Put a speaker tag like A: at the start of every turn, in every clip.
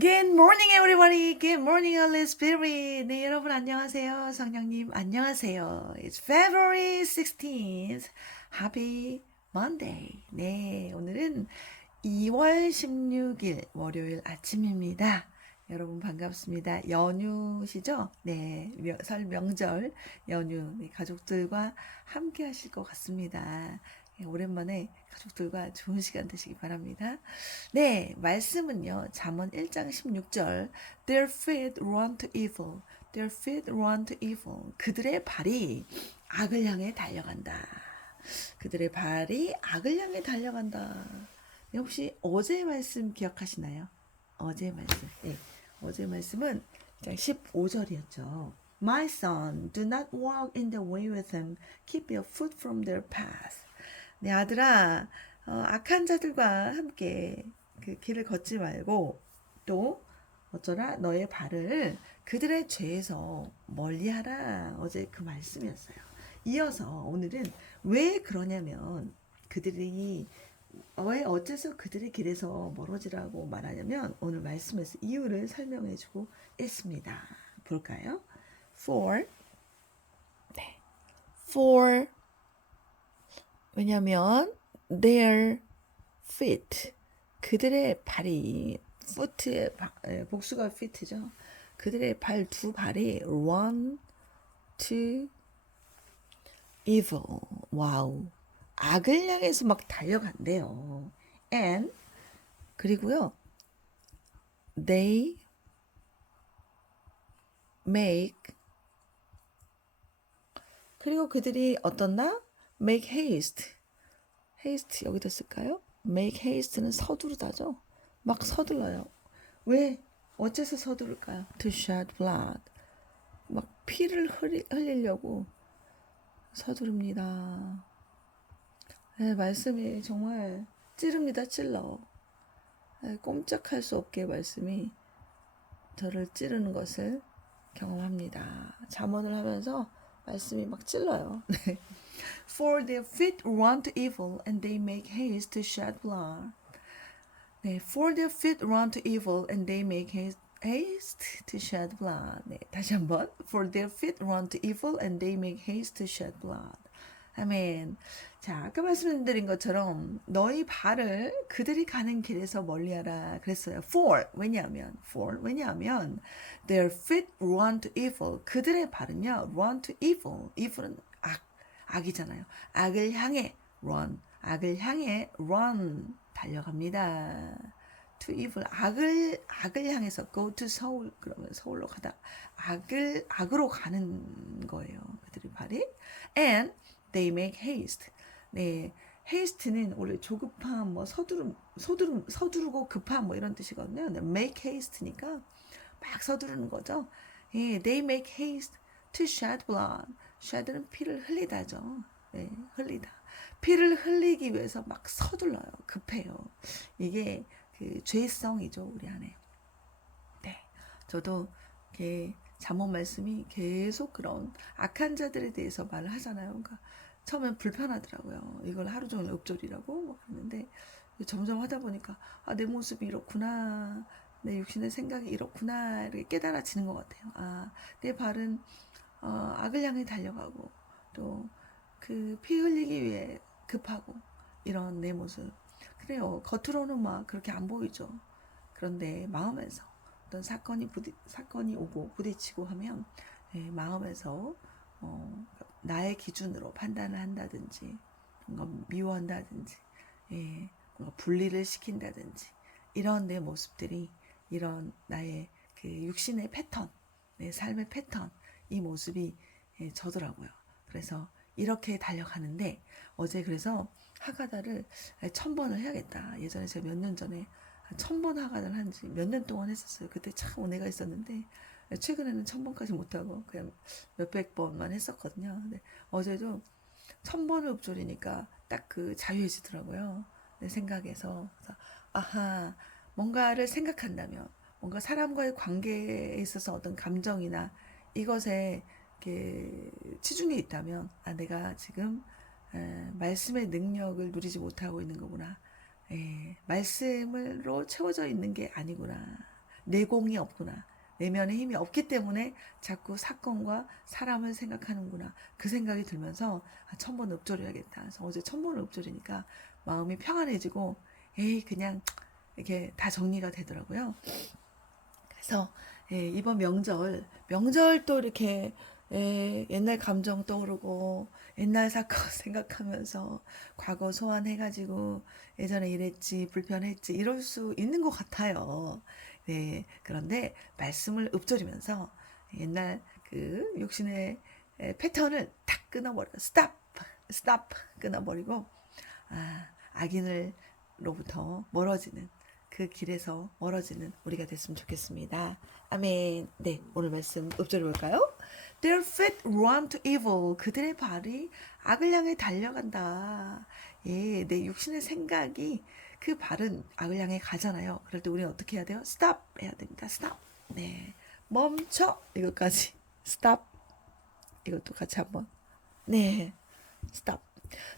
A: Good morning, everybody. Good morning, Holy Spirit. 네, 여러분 안녕하세요. 성령님 안녕하세요. It's February 16th. Happy Monday. 네, 오늘은 2월 16일 월요일 아침입니다. 여러분 반갑습니다. 연휴시죠? 네, 명- 설 명절 연휴 네, 가족들과 함께 하실 것 같습니다. 네, 오랜만에 가족들과 좋은 시간 되시기 바랍니다. 네, 말씀은요. 잠언 1장 16절. Their feet run to evil. Their feet run to evil. 그들의 발이 악을 향해 달려간다. 그들의 발이 악을 향해 달려간다. 네, 혹시 어제 말씀 기억하시나요? 어제 말씀. 네. 어제 말씀은 15절이었죠. My son, do not walk in the way with them. Keep your foot from their path. 네, 아들아, 어, 악한 자들과 함께 그 길을 걷지 말고 또 어쩌라 너의 발을 그들의 죄에서 멀리하라. 어제 그 말씀이었어요. 이어서 오늘은 왜 그러냐면 그들이 왜 어째서 그들의 길에서 멀어지라고 말하냐면 오늘 말씀에서 이유를 설명해 주고 있습니다. 볼까요? For 네. For 왜냐면 their feet 그들의 발이 foot의 바- 에, 복수가 feet죠. 그들의 발 두 발이 run to evil. 와우. 악을 향해서 막 달려간대요. and 그리고요. they make 그리고 그들이 어떻나? Make haste. haste 여기다 쓸까요? make haste는 서두르다죠. 막 서둘러요. 왜? 어째서 서두를까요? to shed blood. 막 피를 흘리, 흘리려고 서두릅니다. 네, 말씀이 정말 찌릅니다, 찔러. 네, 꼼짝할 수 없게 말씀이 저를 찌르는 것을 경험합니다. 잠언을 하면서 말씀이 막 찔러요. 네. For their feet run to evil and they make haste to shed blood. 네, for their feet run to evil and they make haste, haste to shed blood. 네, 다시 한번. For their feet run to evil and they make haste to shed blood. 아멘. 자, 아까 말씀드린 것처럼 너희 발을 그들이 가는 길에서 멀리하라 그랬어요. For 왜냐하면 for 왜냐하면 their feet run to evil 그들의 발은요 run to evil evil은 악 악이잖아요. 악을 향해 run 악을 향해 run 달려갑니다. to evil 악을 악을 향해서 go to 서울 그러면 서울로 가다 악을 악으로 가는 거예요. 그들의 발이 and they make haste. 네. haste는 원래 조급함, 뭐 서두름, 서두름, 서두르고 급함 뭐 이런 뜻이거든요. 근데 make haste니까 막 서두르는 거죠. 예, they make haste to shed blood. shed는 피를 흘리다죠. 네, 흘리다. 피를 흘리기 위해서 막 서둘러요. 급해요. 이게 그 죄성이죠, 우리 안에. 네. 저도 이렇게 잠언 말씀이 계속 그런 악한 자들에 대해서 말을 하잖아요. 그러니까 처음엔 불편하더라고요. 이걸 하루 종일 읊조리라고 막 그러는데 점점 하다 보니까 아, 내 모습이 이렇구나. 내 육신의 생각이 이렇구나. 이렇게 깨달아지는 것 같아요. 아, 내 발은 어, 악을 향해 달려가고 또 그 피 흘리기 위해 급하고 이런 내 모습. 그래요. 겉으로는 막 그렇게 안 보이죠. 그런데 마음에서 어떤 사건이 부딪 사건이 오고 부딪히고 하면 예, 마음에서 어, 나의 기준으로 판단을 한다든지 뭔가 미워한다든지 예, 뭔가 분리를 시킨다든지 이런 내 모습들이 이런 나의 그 육신의 패턴 내 삶의 패턴 이 모습이 예, 저더라고요. 그래서 이렇게 달려가는데 어제 그래서 하가다를 천 번을 해야겠다. 예전에 제가 몇 년 전에 천 번 하가다를 한지 몇 년 동안 했었어요. 그때 참 은혜가 있었는데 최근에는 천 번까지 못하고 그냥 몇백 번만 했었거든요. 근데 어제도 천 번을 읊조리니까 딱 그 자유해지더라고요. 내 생각에서 아하 뭔가를 생각한다면 뭔가 사람과의 관계에 있어서 어떤 감정이나 이것에 이렇게 치중해 있다면 아 내가 지금 에, 말씀의 능력을 누리지 못하고 있는 거구나. 에, 말씀으로 채워져 있는 게 아니구나. 내공이 없구나. 내면에 힘이 없기 때문에 자꾸 사건과 사람을 생각하는구나. 그 생각이 들면서 아, 천번 읊조려야겠다. 그래서 어제 천번을 읊조리니까 마음이 평안해지고 에이 그냥 이렇게 다 정리가 되더라고요. 그래서 예, 이번 명절 명절 또 이렇게 예, 옛날 감정 떠오르고 옛날 사건 생각하면서 과거 소환해가지고 예전에 이랬지 불편했지 이럴 수 있는 것 같아요. 네 그런데 말씀을 읊조리면서 옛날 그 에, 패턴을 탁 끊어버려 스탑 스탑 끊어버리고 아, 악인을로부터 멀어지는 그 길에서 멀어지는 우리가 됐으면 좋겠습니다. 아멘. 네, 오늘 말씀 읊조려 볼까요? Their feet run to evil. 그들의 발이 악을 향해 달려간다. 예, 내 육신의 생각이 그 발은 악을 향해 가잖아요. 그럴 때 우리는 어떻게 해야 돼요? Stop 해야 됩니다. Stop. 네, 멈춰. 이것까지. Stop. 이것도 같이 한번. 네, stop.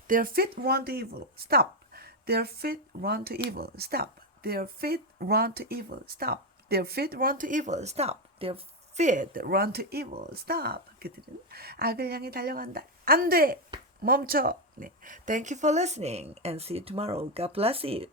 A: Their feet run to evil. Stop. Their feet run to evil. Stop. Their feet run to evil. Stop. Their feet run to evil. Stop. Their feet run to evil. Stop. 그들은 악을 향해 달려간다. 안 돼. 멈춰. 네. Thank you for listening and see you tomorrow. God bless you.